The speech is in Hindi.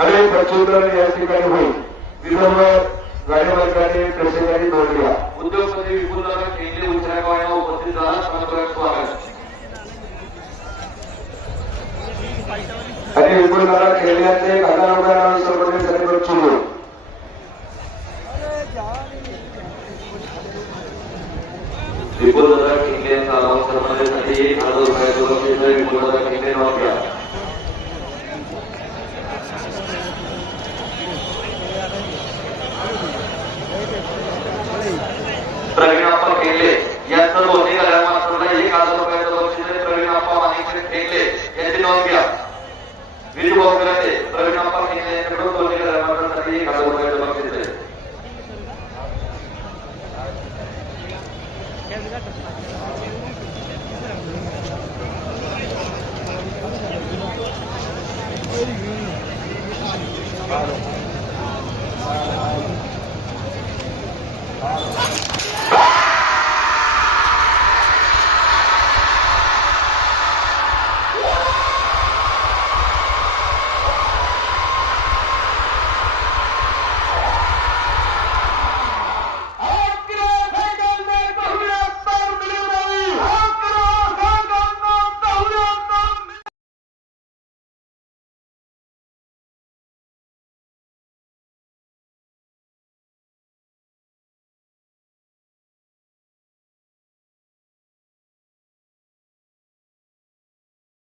आणि बच्चूंद्र या ठिकाणी होईल विलंब गाडी मालकाने प्रेक्षकांनी नोंद घ्या उद्योगपती विपुलदादा केंद्रीय उच्चागाव यांना उपस्थित झाला स्वागत। स्वागत आणि विपुलदारा खेळण्याचे एक हज़ार रुपयाला सर्वसाठी बच्चू विपुलदादा केंद्रीय यांचा लावून सन्मानासाठी एक हज़ार रुपयाचं. विपुलदादा केंद्रीय नाव घ्या ಇಂಗ್ಲಿಷ್ ಎಂಜಿನೋಮಿಯಾ ವಿಧಿಭೋಗಗಳಲ್ಲಿ ಪ್ರವೀಣಪ್ಪ ಇಂಗ್ಲಿಷ್ ತೊಂದರೆ ಮಾತನಾಡಿ ಕಳೆದುಕೊಂಡು ಬಂದಿದೆ Claro.